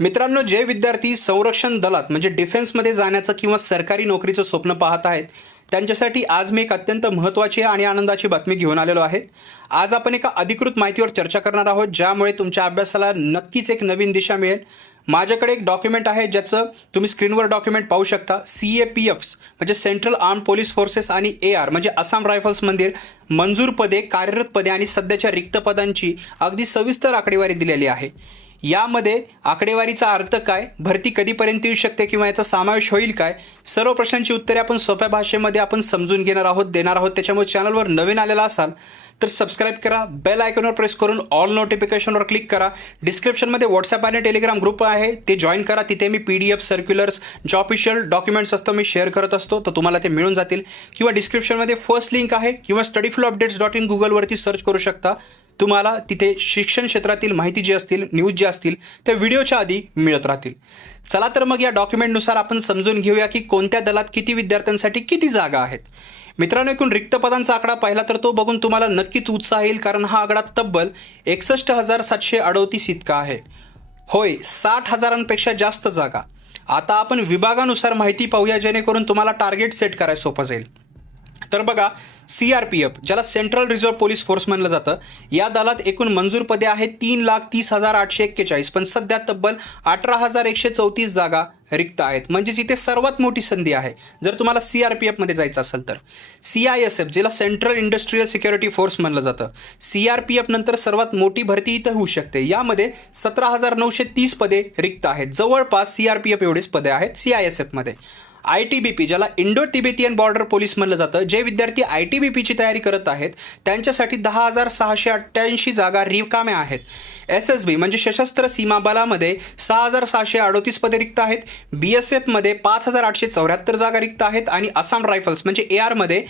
मित्रांनो, जे विद्यार्थी संरक्षण दलात म्हणजे डिफेन्समध्ये जाण्याचं किंवा सरकारी नोकरीचं स्वप्न पाहत आहेत, त्यांच्यासाठी आज मी एक अत्यंत महत्त्वाची आणि आनंदाची बातमी घेऊन आलेलो आहे. आज आपण एका अधिकृत माहितीवर चर्चा करणार आहोत, ज्यामुळे तुमच्या अभ्यासाला नक्कीच एक नवीन दिशा मिळेल. माझ्याकडे एक डॉक्युमेंट आहे, ज्याचं तुम्ही स्क्रीनवर डॉक्युमेंट पाहू शकता. CAPFs म्हणजे सेंट्रल आर्म पोलीस फोर्सेस आणि AR म्हणजे आसाम रायफल्समधील मंजूर पदे, कार्यरत पदे आणि सध्याच्या रिक्त पदांची अगदी सविस्तर आकडेवारी दिलेली आहे. यामध्ये आकडेवारीचा अर्थ काय, भरती कधीपर्यंत येऊ शकते किंवा याचा समावेश होईल काय, सर्व प्रश्नांची उत्तरे आपण सोप्या भाषेमध्ये आपण समजून देणार आहोत. त्याच्यामुळे चॅनलवर नवीन आलेला असाल तर सबस्क्राईब करा, बेल आयकॉनवर प्रेस करून ऑल नोटिफिकेशनवर क्लिक करा. डिस्क्रिप्शनमध्ये व्हॉट्सअप आणि टेलिग्राम ग्रुप आहे, ते जॉईन करा. तिथे मी PDF, सर्क्युलर्स, जे ऑफिशियल डॉक्युमेंट्स असतं मी शेअर करत असतो, तर तुम्हाला ते मिळून जातील. किंवा डिस्क्रिप्शनमध्ये फर्स्ट लिंक आहे किंवा studyflowupdates.in गुगलवरती सर्च करू शकता. तुम्हाला तिथे शिक्षण क्षेत्रातील माहिती जी असतील, न्यूज जे असतील, त्या व्हिडिओच्या आधी मिळत राहतील. चला तर मग या डॉक्युमेंटनुसार आपण समजून घेऊया की कोणत्या दलात किती विद्यार्थ्यांसाठी किती जागा आहेत. मित्रांनो, एकूण रिक्त पदांचा आकडा पाहिला तर तो बघून तुम्हाला नक्कीच उत्साह येईल, कारण हा आकडा तब्बल 61,738 इतका आहे. होय, 60,000पेक्षा जास्त जागा. आता आपण विभागानुसार माहिती पाहूया, जेणेकरून तुम्हाला टार्गेट सेट करायला सोपं जाईल. तर बघा, CRPF ज्याला सेंट्रल रिझर्व्ह पोलीस फोर्स म्हणलं जातं, या दलात एकूण मंजूर पदे आहेत 3,30,841, पण सध्या तब्बल 18,134 जागा रिक्त आहेत. म्हणजेच इथे सर्वात मोठी संधी आहे जर तुम्हाला CRPF मध्ये जायचं असेल तर. CISF ज्याला सेंट्रल इंडस्ट्रियल सिक्युरिटी फोर्स म्हणलं जातं, CRPF नंतर सर्वात मोठी भरती इथं होऊ शकते. यामध्ये 17,930 पदे रिक्त आहेत. जवळपास CRPF एवढेच पदे आहेत CISF मध्ये. ITBP ज्याला इंडो तिबेटियन बॉर्डर पोलीस म्हणलं जातं, जे विद्यार्थी ITBPची तयारी करत आहेत त्यांच्यासाठी 10,688 जागा रिकाम्या आहेत. SSB म्हणजे सशस्त्र सीमा बलामध्ये 6,638 पदे रिक्त आहेत. BSF मध्ये 5,874 जागा रिक्त आहेत आणि आसाम रायफल्स म्हणजे AR मध्ये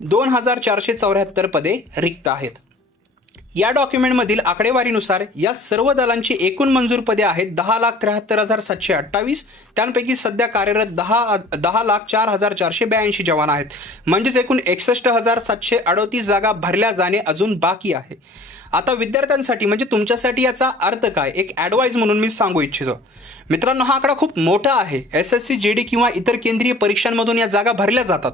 2,474 पदे रिक्त आहेत. या डॉक्युमेंटमधील आकडेवारीनुसार या सर्व दलांची एकूण मंजूर पदे आहेत 10,73,728. त्यांपैकी सध्या कार्यरत 10,04,482 जवान आहेत. म्हणजेच एकूण 61,738 जागा भरल्या जाणे अजून बाकी आहे. आता विद्यार्थ्यांसाठी म्हणजे तुमच्यासाठी याचा अर्थ काय, एक ॲडवाईज म्हणून मी सांगू इच्छितो. मित्रांनो, हा आकडा खूप मोठा आहे. SSC, GD किंवा इतर केंद्रीय परीक्षांमधून या जागा भरल्या जातात.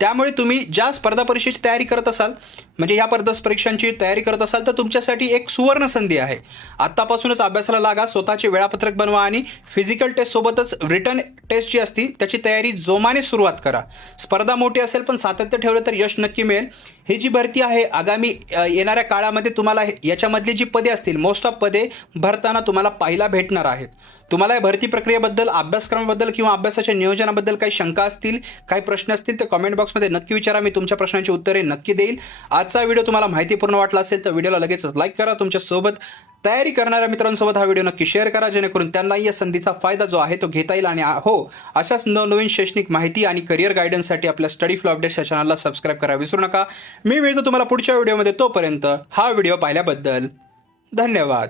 त्यामुळे तुम्ही ज्या स्पर्धा परीक्षेची तयारी करत असाल, म्हणजे ह्या स्पर्धा परीक्षांची तयारी करत असाल, तर तुमच्यासाठी एक सुवर्ण संधी आहे. आत्तापासूनच अभ्यासाला लागा, स्वतःचे वेळापत्रक बनवा आणि फिजिकल टेस्टसोबतच रिटर्न टेस्ट जी असती त्याची तयारी जोमाने सुरुवात करा. स्पर्धा मोठी असेल पण सातत्य ठेवलं तर यश नक्की मिळेल. ही जी भरती आहे आगामी येणाऱ्या काळामध्ये तुम्हाला याच्यामधली जी पदे असतील, मोस्ट ऑफ पदे भरताना तुम्हाला पाहायला भेटणार आहेत. तुम्हाला या भरती प्रक्रियेबद्दल, अभ्यासक्रमाबद्दल किंवा अभ्यासाच्या नियोजनाबद्दल काही शंका असतील, काही प्रश्न असतील तर कमेंट बॉक्समध्ये नक्की विचारा. मी तुमच्या प्रश्नांची उत्तरे नक्की देईल. आजचा व्हिडिओ तुम्हाला माहितीपूर्ण वाटला असेल तर व्हिडिओला लगेच लाईक करा. तुमच्यासोबत तयारी करणाऱ्या मित्रांसोबत हा व्हिडिओ नक्की शेअर करा, जेणेकरून त्यांनाही या संधीचा फायदा जो आहे तो घेता येईल. आणि अशाच नवनवीन शैक्षणिक माहिती आणि करिअर गायडन्ससाठी आपल्या स्टडी फ्लो अपडेट्स या चॅनलला सबस्क्राईब करा विसरू नका. मी मिळतो तुम्हाला पुढच्या व्हिडिओमध्ये. तोपर्यंत हा व्हिडिओ पाहिल्याबद्दल धन्यवाद.